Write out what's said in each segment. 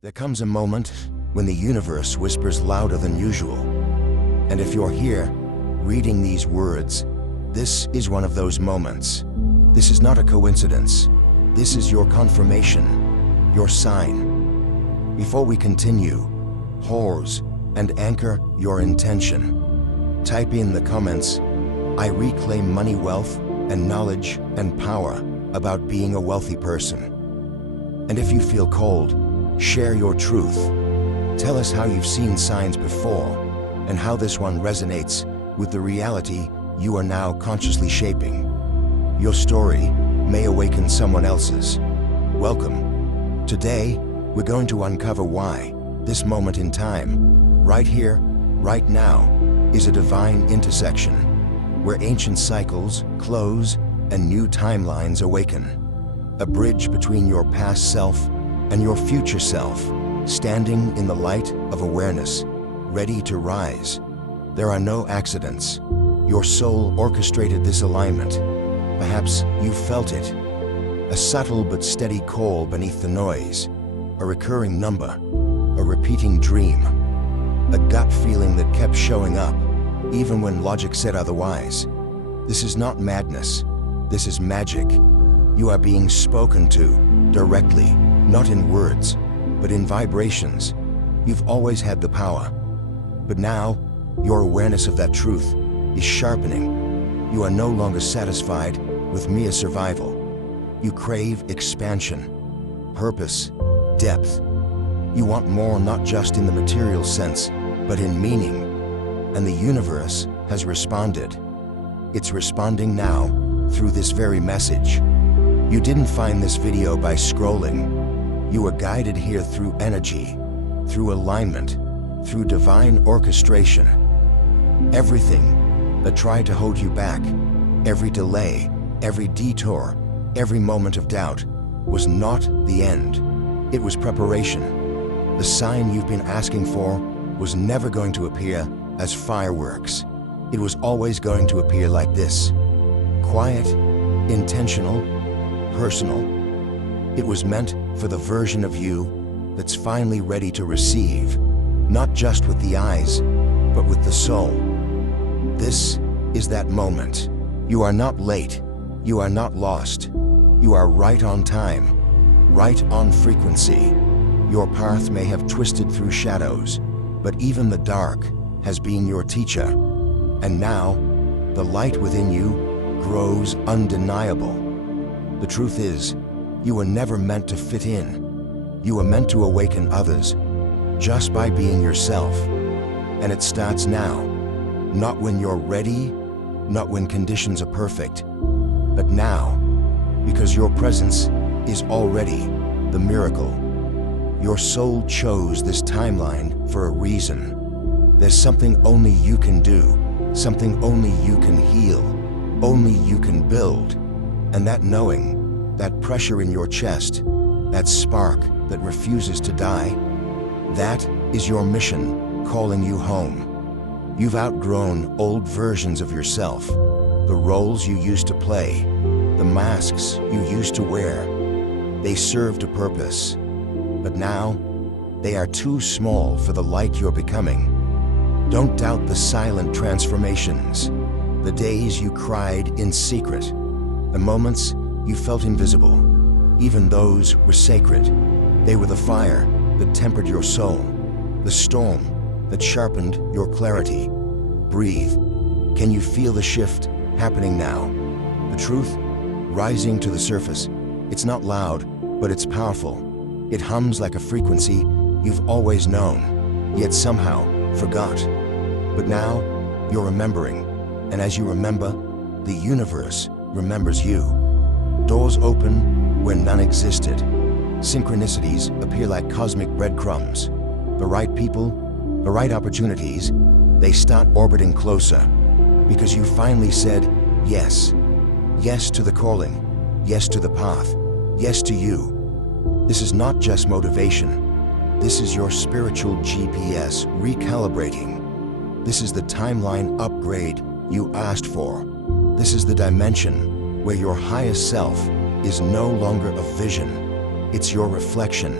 There comes a moment when the universe whispers louder than usual. And if you're here, reading these words, this is one of those moments. This is not a coincidence. This is your confirmation, your sign. Before we continue, pause and anchor your intention. Type in the comments, "I reclaim money, wealth, and knowledge and power about being a wealthy person." And if you feel cold, share your truth. Tell us how you've seen signs before and how this one resonates with the reality you are now consciously shaping. Your story may awaken someone else's. Welcome. Today, we're going to uncover why this moment in time, right here, right now, is a divine intersection where ancient cycles close and new timelines awaken. A bridge between your past self and your future self, standing in the light of awareness, ready to rise. There are no accidents. Your soul orchestrated this alignment. Perhaps you felt it. A subtle but steady call beneath the noise, a recurring number, a repeating dream, a gut feeling that kept showing up, even when logic said otherwise. This is not madness. This is magic. You are being spoken to directly, not in words, but in vibrations. You've always had the power. But now, your awareness of that truth is sharpening. You are no longer satisfied with mere survival. You crave expansion, purpose, depth. You want more, not just in the material sense, but in meaning. And the universe has responded. It's responding now through this very message. You didn't find this video by scrolling. You were guided here through energy, through alignment, through divine orchestration. Everything that tried to hold you back, every delay, every detour, every moment of doubt, was not the end. It was preparation. The sign you've been asking for was never going to appear as fireworks. It was always going to appear like this. Quiet, intentional, personal. It was meant for the version of you that's finally ready to receive, not just with the eyes, but with the soul. This is that moment. You are not late. You are not lost. You are right on time, right on frequency. Your path may have twisted through shadows, but even the dark has been your teacher. And now, the light within you grows undeniable. The truth is, you were never meant to fit in. You were meant to awaken others, just by being yourself. And it starts now, not when you're ready, not when conditions are perfect, but now, because your presence is already the miracle. Your soul chose this timeline for a reason. There's something only you can do, something only you can heal, only you can build. And that knowing, that pressure in your chest, that spark that refuses to die, that is your mission calling you home. You've outgrown old versions of yourself, the roles you used to play, the masks you used to wear. They served a purpose, but now they are too small for the light you're becoming. Don't doubt the silent transformations, the days you cried in secret, the moments you felt invisible. Even those were sacred. They were the fire that tempered your soul, the storm that sharpened your clarity. Breathe. Can you feel the shift happening now? The truth rising to the surface. It's not loud, but it's powerful. It hums like a frequency you've always known, yet somehow forgot. But now you're remembering, and as you remember, the universe remembers you. Doors open where none existed. Synchronicities appear like cosmic breadcrumbs. The right people, the right opportunities, they start orbiting closer because you finally said yes. Yes to the calling, yes to the path, yes to you. This is not just motivation. This is your spiritual GPS recalibrating. This is the timeline upgrade you asked for. This is the dimension where your highest self is no longer a vision. It's your reflection.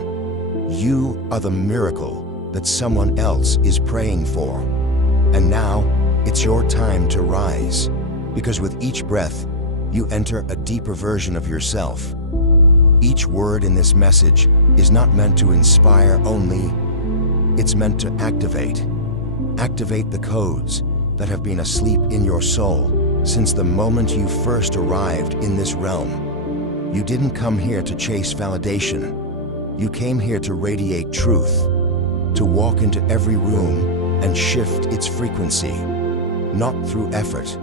You are the miracle that someone else is praying for. And now, it's your time to rise, because with each breath, you enter a deeper version of yourself. Each word in this message is not meant to inspire only, it's meant to activate. Activate the codes that have been asleep in your soul since the moment you first arrived in this realm. You didn't come here to chase validation. You came here to radiate truth, to walk into every room and shift its frequency, not through effort,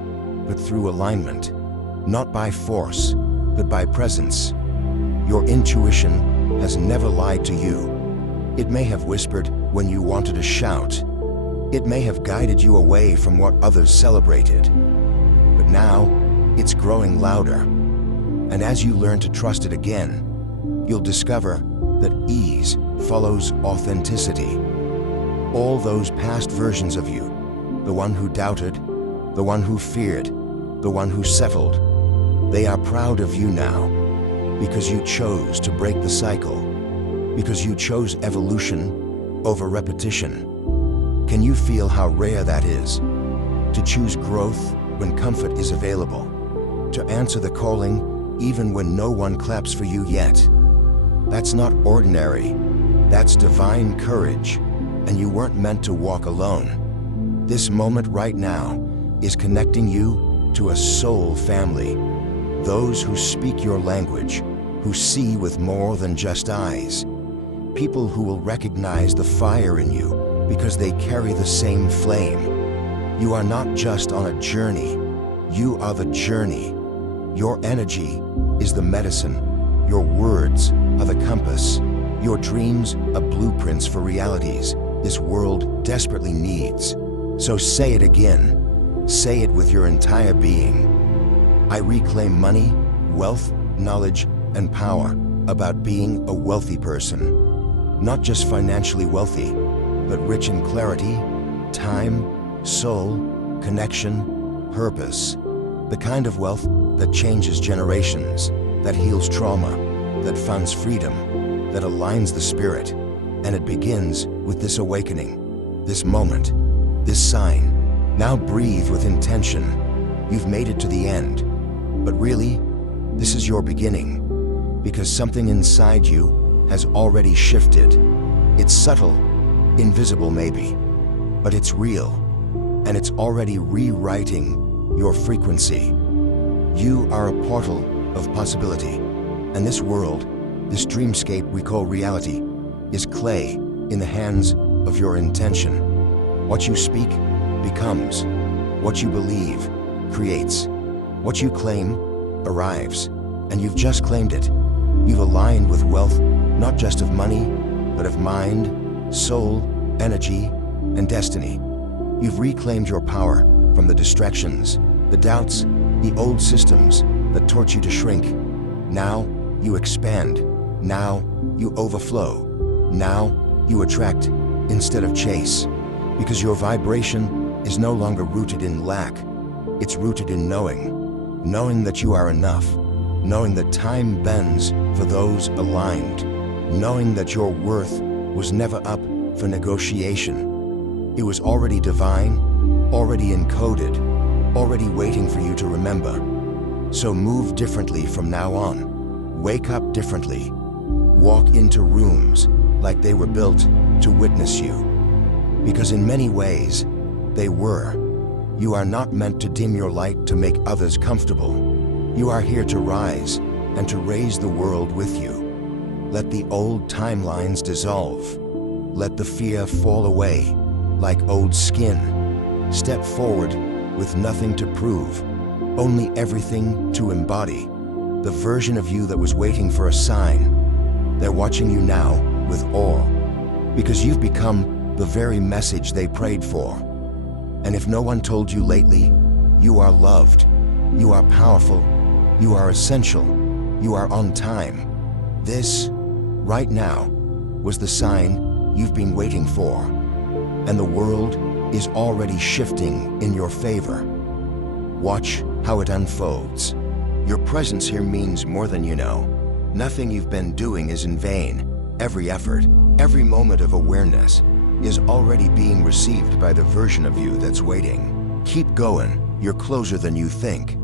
but through alignment, not by force, but by presence. Your intuition has never lied to you. It may have whispered when you wanted to shout. It may have guided you away from what others celebrated. But now, it's growing louder. And as you learn to trust it again, you'll discover that ease follows authenticity. All those past versions of you, the one who doubted, the one who feared, the one who settled, they are proud of you now because you chose to break the cycle, because you chose evolution over repetition. Can you feel how rare that is? To choose growth when comfort is available, to answer the calling even when no one claps for you yet. That's not ordinary, that's divine courage, and you weren't meant to walk alone. This moment right now is connecting you to a soul family, those who speak your language, who see with more than just eyes, people who will recognize the fire in you because they carry the same flame. You are not just on a journey, you are the journey. Your energy is the medicine. Your words are the compass. Your dreams are blueprints for realities this world desperately needs. So say it again. Say it with your entire being. I reclaim money, wealth, knowledge, and power about being a wealthy person. Not just financially wealthy, but rich in clarity, time, soul, connection, purpose. The kind of wealth that changes generations, that heals trauma, that funds freedom, that aligns the spirit. And it begins with this awakening, this moment, this sign. Now breathe with intention. You've made it to the end. But really, this is your beginning, because something inside you has already shifted. It's subtle, invisible maybe, but it's real, and it's already rewriting your frequency. You are a portal of possibility, and this world, this dreamscape we call reality, is clay in the hands of your intention. What you speak becomes. What you believe creates. What you claim arrives, and you've just claimed it. You've aligned with wealth, not just of money, but of mind, soul, energy, and destiny. You've reclaimed your power from the distractions, the doubts, the old systems that taught you to shrink. Now you expand. Now you overflow. Now you attract instead of chase, because your vibration is no longer rooted in lack. It's rooted in knowing that you are enough, knowing that time bends for those aligned, knowing that your worth was never up for negotiation. It was already divine, already encoded, already waiting for you to remember. So move differently from now on. Wake up differently. Walk into rooms like they were built to witness you. Because in many ways, they were. You are not meant to dim your light to make others comfortable. You are here to rise and to raise the world with you. Let the old timelines dissolve. Let the fear fall away like old skin. Step forward with nothing to prove, only everything to embody. The version of you that was waiting for a sign. They're watching you now with awe, because you've become the very message they prayed for. And if no one told you lately, you are loved, you are powerful, you are essential, you are on time. This, right now, was the sign you've been waiting for. And the world is already shifting in your favor. Watch how it unfolds. Your presence here means more than you know. Nothing you've been doing is in vain. Every effort, Every moment of awareness is already being received by the version of you that's waiting. Keep going, you're closer than you think.